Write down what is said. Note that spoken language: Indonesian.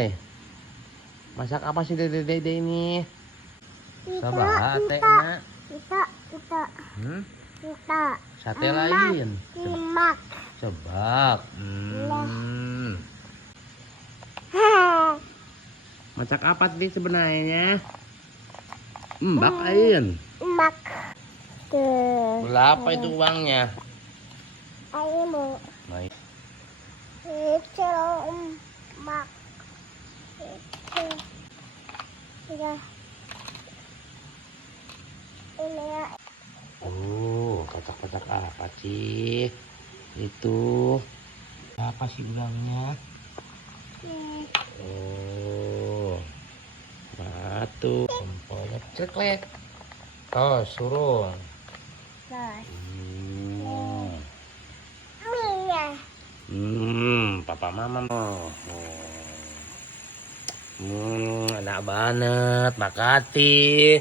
Hai. Masak apa sih Dede ini? Sabate nak. Kita. Hmm? Kita. Sate lain. Simak. Sebak. Masak apa tadi sebenarnya? Mbak Ain. Mak. Berapa itu uangnya? Ayo Baik. itu mak. Itu. Ya. Ini ya. Kotak-kotak apa sih? Itu apa sih bilangnya? Batu, empolnya ceklek. Tos, surung. Nah, Papa mama mau. Enak banget, makasih.